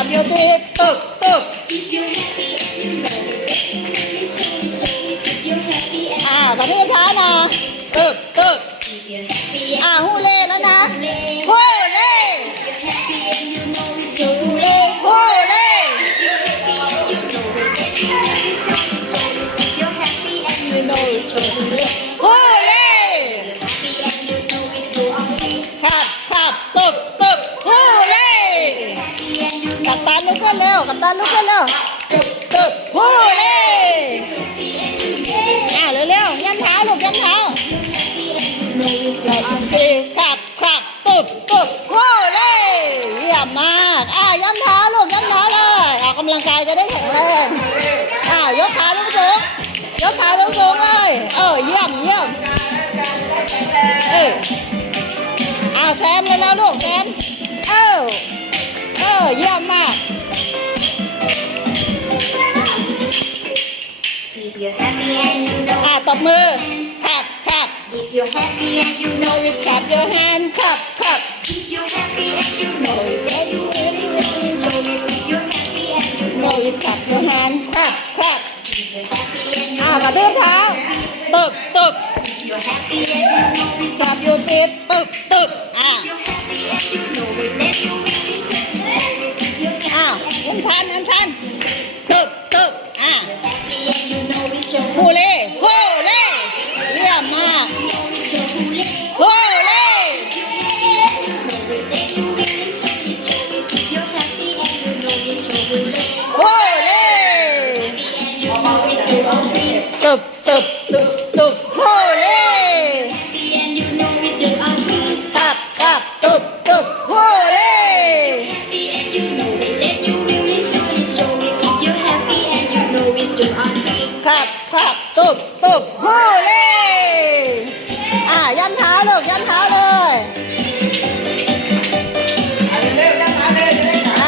ขับอยู่ที่ตึกตึกอ่ากระทืบเท้านะตึกตึกอ่ ลุกขึ้นเร็ว กัปตันลุกขึ้นเร็วตึกตึกฮูเล่อ่าเร็วๆยันเท้าลูกยันเท้าขับขับตึบตึบโว้เลยเยี่ยมมากอะย้ำเท้าลูกย้ำเท้าเลยออกกำลังกายจะได้แข็งแรงอะยกขาลงสูงยกขาลงสูงเลยเออเยี่ยมเยี่ยมเอออะแซมแล้วลูกแซมเออเออเยี่ยมมาก If you're happy and you know อะตบมือขับขับ If you're happy and you know it ขับ your hand ขับขับ If you're happy and you know it Then you really really show it If you're happy and you know โนวิขับ your hand ขับขับ If you're happy and you อะกระทืบเท้าตึบตึบ If you're happy and you know it จับอยู่ฟิตตึบ Tụp tụp tụp tụp Hô lê Tạp tạp tụp tụp Hô lê Clap clap tụp tụp Hô lê À dân